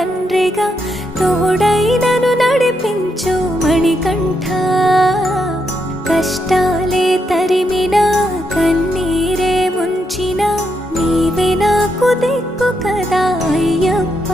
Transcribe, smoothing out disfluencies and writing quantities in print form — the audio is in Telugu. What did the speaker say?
తండ్రిగా తోడై నన్ను నడిపించు మణికంఠ. కష్టాలే తరిమినా కన్నీరే ముంచిన నీవే నాకు దిక్కు కదా అయ్యప్ప.